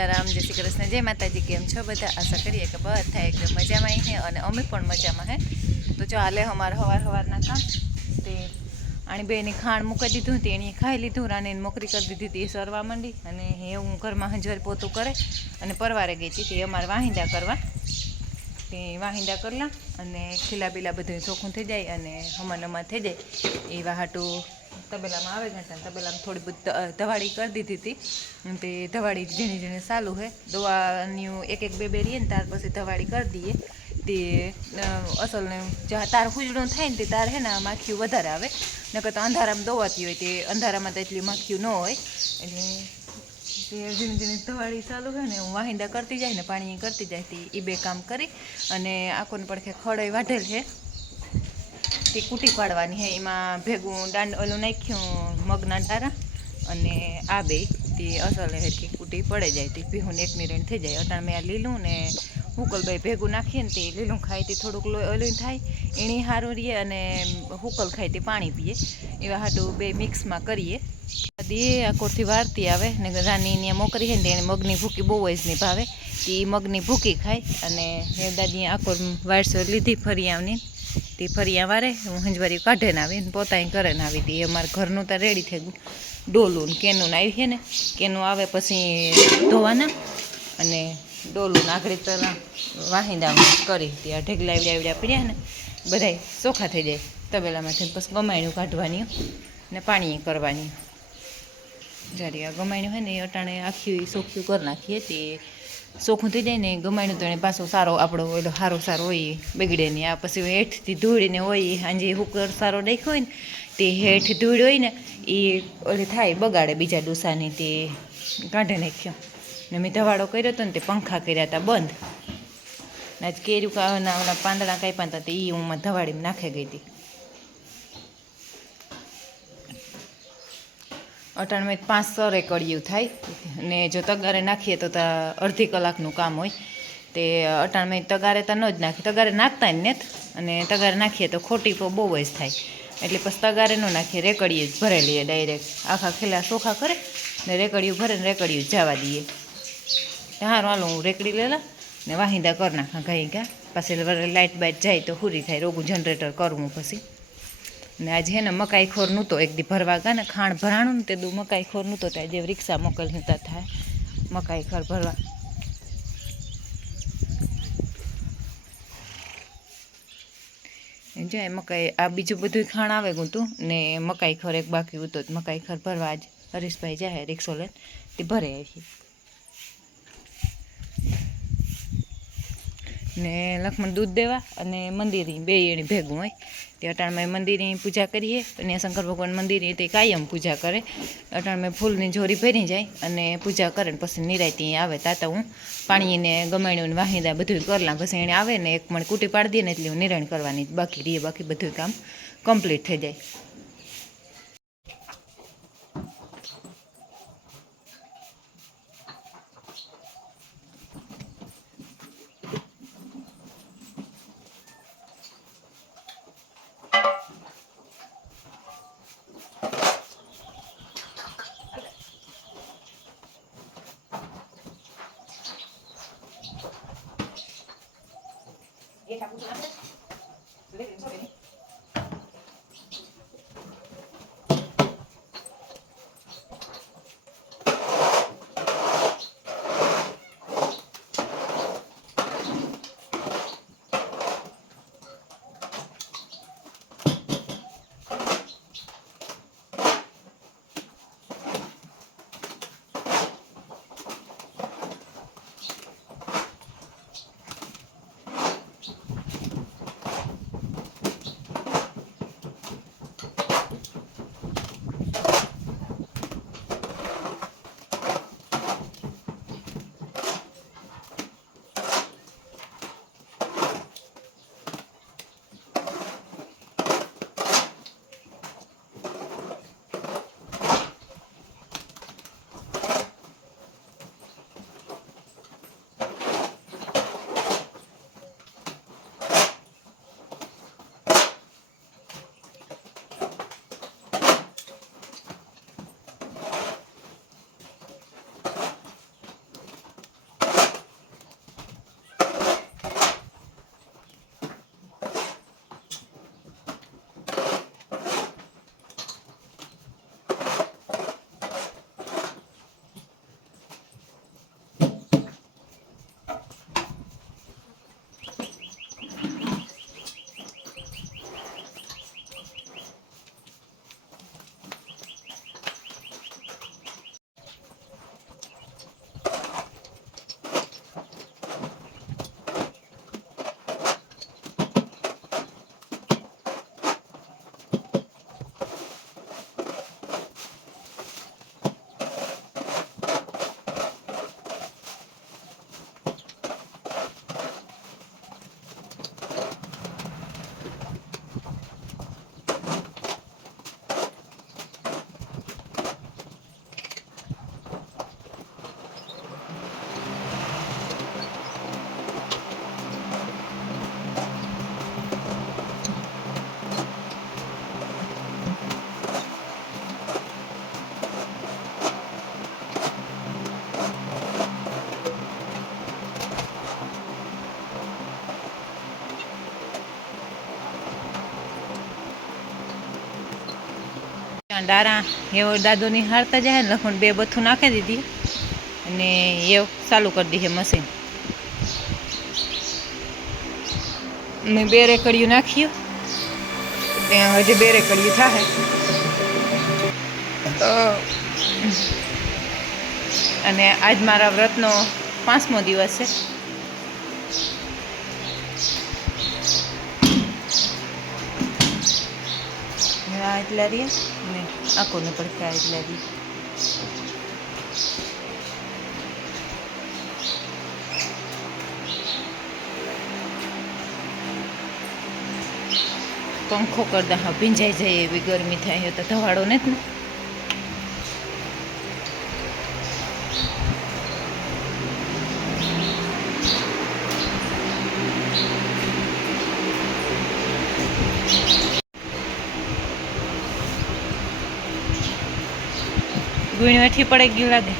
સીતારામ, જય શ્રી કૃષ્ણ, જય માતાજી। કેમ છો બધા? आशा કરીએ કે બધા એકદમ મજામાં હે અને અમે પણ મજામાં હે। તો ચાલે અમારે સવારના કામ તે આણી બેની ખાણ મૂકી દીધું તે એની ખાઈ લીધું, રાણીને મોકરી કરી દીધી હતી, એ સરવા માંડી અને હું ઘરમાં હંજવારી પોતું કરે અને પરવારે ગઈ હતી તે અમારે વાહિંદા કરવા તે વાહિંદા કરલા અને ખીલા બીલા બધું ચોખ્ખું થઈ જાય અને હમા થઈ જાય એવા હાટું તબેલામાં આવે ઘંટા તબેલામાં થોડી બધી ધવાડી કરી દીધી હતી તે ધવાડી ઝીણી ઝીણી ચાલુ હે દવાની એક એક બે રહીએ ને ત્યાર પછી ધવાડી કરી દઈએ તે અસલ ને તાર ખુજડું થાય ને તે તાર હે ને માખીઓ વધારે આવે નકર તો અંધારામાં દોવાતી હોય તે અંધારામાં તો એટલી માખીઓ ન હોય એટલે તે ઝીણી ઝીણી ધવાડી ચાલુ હોય ને હું વાહિંદા કરતી જાય ને પાણી કરતી જાય તે એ બે કામ કરી અને આખોને પડખે ખડાઈ વાઢેલ છે તે કૂટી પાડવાની હે એમાં ભેગું ઓલું નાખ્યું મગના ડારા અને આ બે તે અસલ હેરકી કૂટી પડે જાય તે ભીહું એક નિરણ થઈ જાય અટાણ મેં આ લીલું ને હુકલ ભાઈ ભેગું નાખીએ ને તે લીલું ખાય તે થોડુંક ઓલું થાય એણી સારું રહીએ અને હુકલ ખાય તે પાણી પીએ એવા હાટું બે મિક્સમાં કરીએ એ આકોરથી વારતી આવે ને રાની ત્યાં મોકરી છે ને એને મગની ભૂકી બહુ જ નહીં ભાવે તે મગની ભૂકી ખાય અને દાદી આકોર વારસો લીધી ફરિયાવની તે ફરિયા વારે હું હંજવારી કાઢે ને આવી ને પોતાની કરે ને આવી હતી અમારે ઘરનું તો રેડી થઈ ગયું ડોલું ને કેનું આવી છે ને કેનું આવે પછી ધોવાના અને ડોલું નાગરી પહેલાં વાહિંદા કરી ત્યાં ઢેગલા એવડ્યા પીડ્યા ને બધા ચોખ્ખા થઈ જાય તબેલામાંથી પછી ગમાયણું કાઢવાની ને પાણી કરવાની જ્યારે આ ગમાયણું હોય ને એ અટાણે આખી ચોખ્ખું કરી નાખીએ તે ચોખ્ખું થઈ જાય ને ગમાયણું તો એને પાછો સારો આપણો ઓલો સારો હોય બગડે ને આ પછી હેઠથી ધૂળીને હોય હાંજે હુકર સારો નાખ્યો હોય ને તે હેઠ ધૂળ હોય ને એ ઓલી થાય બગાડે બીજા ડોસાની તે કાઢે નાખ્યો ને મેં ધવાડો કર્યો હતો ને તે પંખા કર્યા હતા બંધ ને કેર્યું ઓલા પાંદડા કાપ્યા હતા તે એ હું ધવાડીમાં નાખી ગઈ હતી અટાણમાં 5 રેકડિયું થાય ને જો તગારે નાખીએ તો અડધી કલાકનું કામ હોય તે અટાણમાં તગારે તો ન જ નાખીએ તગારે નાખતા જ ને અને તગારે નાખીએ તો ખોટી તો બહુ જ થાય એટલે પછી તગારે ન નાખીએ રેકડીએ જ ભરે લઈએ ડાયરેક્ટ આખા ખીલા ચોખા કરે ને રેકડિયું ભરે ને રેકડિયું જવા દઈએ સારું હાલો હું રેકડી લેલા ને વાહિંદા કરી નાખા ઘાઈ ઘા પાછી લાઇટ બાઇટ જાય તો પૂરી થાય રોગું જનરેટર કરવું પછી ને આજે હે ને મકાઈ ખોર નહોતો એક દી ભરવા ગયા ને ખાણ ભરાણું ને તે દુ મકાઈ ખોર નહોતો ત્યાં જે રિક્ષા મોકલી નતા થાય મકાઈ ખોર ભરવા જાય મકાઈ આ બીજું બધું ખાણ આવે ગયું ને મકાઈ ખોર એક બાકી હતો મકાઈ ખોર ભરવા આજ હરીશભાઈ જાય રિક્ષો લઈને તે ભરે આવી ને લક્ષ્મણ દૂધ દેવા અને મંદિરની બે એની ભેગું હોય તે અટાણમાં મંદિરની પૂજા કરીએ અને શંકર ભગવાન મંદિરની તે કાયમ પૂજા કરે અટાણમાં ફૂલની જોરી ભરી જાય અને પૂજા કરે ને પછી નિરાયતી આવે તાતા હું પાણીને ગમાણ્યું ને વાહિંદા બધું કરલા પછી એને આવે ને એક મણ કૂટી પાડી દઈએ ને એટલે હું નિરાણ કરવાની બાકી રહીએ બાકી બધું કામ કમ્પ્લીટ થઈ જાય આ દારા એવો દાદો નિહાળતા જાય ને લખણ 2 બથું નાખી દીધી અને એ ચાલુ કરી દીધી મશીન. મેં 2 રેકડીયું નાખ્યું ત્યાં હજી 2 રેકડીયું થાય. અને આજ મારા વ્રતનો 5મો દિવસ છે. એટલા રહ્યા ને આંખોને પડતા એટલા રહ્યા. પંખો કરતા હા ભીંજાઈ જાય એવી ગરમી થાય તો ધવાડો નથી ને. ગુણ વેઠી પડે ગયું લાગે.